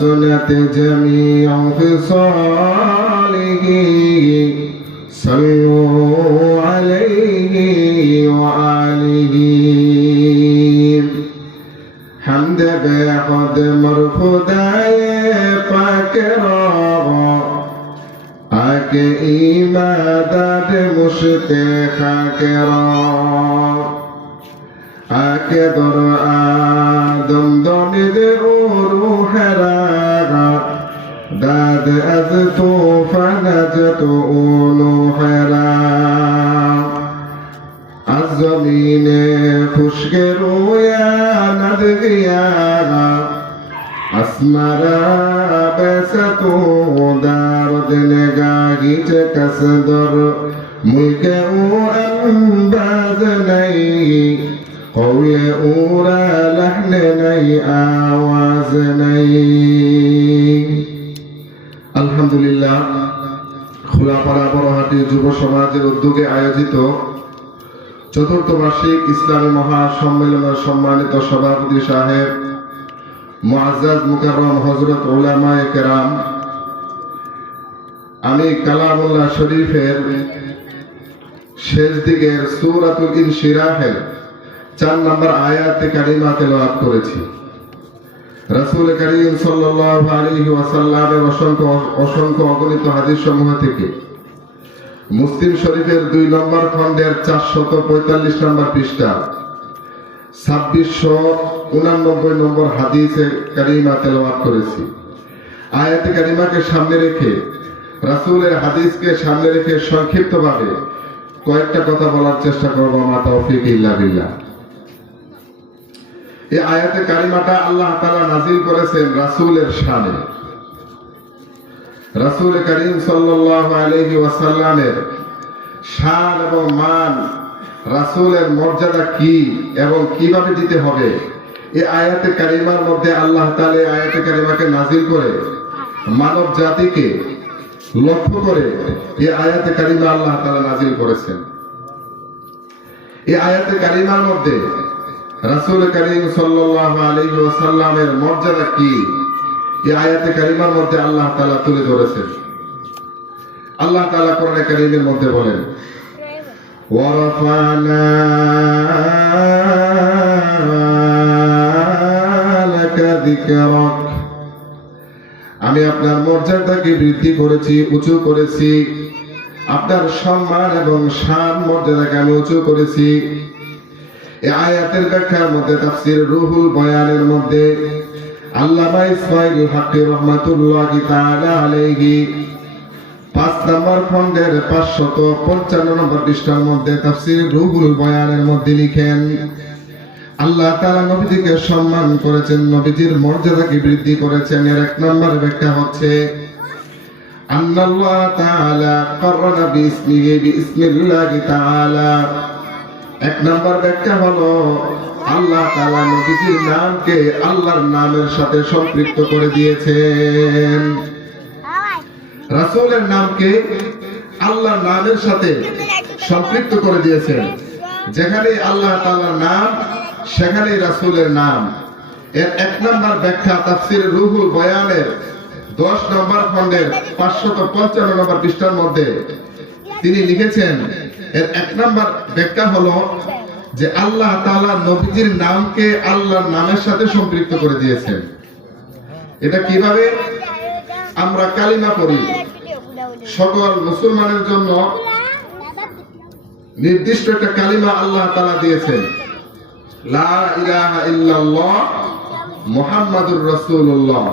حسنت جميع خصاله صلوا عليه وآله حمد بقد مرخدای پاک را آک ایمادات مشت خاک را آک در آدم دمید او روح را داد از طوفان نجت او نوح را از زمین خشک رویاند گیا اسمرا بسطو دارد نگاهی چه کس در ملک او انباز نی قول او را لحن نی آواز نی আলহামদুলিল্লাহ খোলাপাড়া বড়হাটি যুব সমাজের উদ্যোগে আয়োজিত চতুর্থ বার্ষিক ইসলামী মহাসম্মেলনের সম্মানিত সভাপতি সাহেব মুআজ্জাজ মুকাররম হযরত উলামায়ে কেরাম, আমি কালামুল্লাহ শরীফের শেষ দিকের সূরাতুল ইনশিরাহের 4 নম্বর আয়াতে কারিমা তেলাওয়াত করেছি। রাসূল করিম সাল্লাল্লাহু আলাইহি ওয়াসাল্লামের অসংখ্য অগণিত হাদিস সমূহ থেকে মুসলিম শরীফের 2 নম্বর খণ্ডের 445 নম্বর পৃষ্ঠা 2689 নম্বর হাদিসে কারিমা তেলাওয়াত করেছি। আয়াতে কারিমাকে সামনে রেখে, রাসূলের হাদিসকে সামনে রেখে সংক্ষিপ্তভাবে কয়েকটা কথা বলার চেষ্টা করব। মা তাওফীক ইল্লা বিল্লাহ। এই আয়াতে কারিমাটা আল্লাহ তাআলা নাযিল করেছেন রাসূলের শানে। রাসূল করিম সাল্লাল্লাহু আলাইহি ওয়াসাল্লামের শান এবং মান, রাসূলের মর্যাদা কি এবং কিভাবে দিতে হবে, এই আয়াতে কারিমার মধ্যে আল্লাহ তাআলা এই আয়াতে কারিমাকে নাযিল করে মানব জাতিকে লক্ষ্য করে এই আয়াতে কারিমা আল্লাহ তাআলা নাযিল করেছেন। এই আয়াতে কারিমার মধ্যে রাসূল করিম সাল্লাল্লাহু আলাইহি ওয়াসাল্লামের মর্যাদা কি, এই আয়াতে কারিমার মধ্যে আল্লাহ তাআলা তুলে ধরেছেন। আল্লাহ তাআলা কোরআনে কারীমের মধ্যে বলেন, ওয়ারাফানা লাকা যিকরাক, আমি আপনার মর্যাদাকে বৃদ্ধি করেছি, উঁচু করেছি, আপনার সম্মান এবং শান মর্যাদাকে আমি উঁচু করেছি। এই আয়াতের ব্যাখ্যার মধ্যে তাফসীর রুহুল বয়ানের মধ্যে আল্লামা ইসমাঈল হকী রাহমাতুল্লাহি তাআলা আলাইহি 5 নম্বর খণ্ডের 555 নম্বর পৃষ্ঠার মধ্যে তাফসীর রুহুল বয়ানের মধ্যে লিখেন, আল্লাহ তাআলা নবীজিকে সম্মান করেছেন, নবীজির মর্যাদাকে বৃদ্ধি করেছেন। এর 1 নম্বর ব্যাখ্যা হচ্ছে আল্লাহ তাআলা কররা বিসমিহি বিসমিল্লাহি তাআলা। 1 নম্বর ব্যাখ্যা হলো আল্লাহ তাআলা নবীজির নামকে আল্লাহর নামের সাথে সম্পৃক্ত করে দিয়েছেন। রাসূলের নামকে আল্লাহর নামের সাথে সম্পৃক্ত করে দিয়েছেন। যেখানে আল্লাহ তাআলার নাম সেখানেই রাসূলের নাম। এর 1 নম্বর ব্যাখ্যা তাফসীর রুহুল বয়ানের 10 নম্বর খণ্ডের 555 নম্বর পৃষ্ঠার মধ্যে তিনি লিখেছেন, এর 1 নম্বর ব্যাখ্যা হলো যে আল্লাহ তাআলা নবীজির নামকে আল্লাহর নামের সাথে সম্পৃক্ত করে দিয়েছেন। এটা কিভাবে? আমরা কালিমা পড়ি, সকল মুসলমানের জন্য নির্দিষ্ট একটা কালিমা আল্লাহ তাআলা দিয়েছেন, লা ইলাহা ইল্লাল্লাহ মুহাম্মাদুর রাসূলুল্লাহ।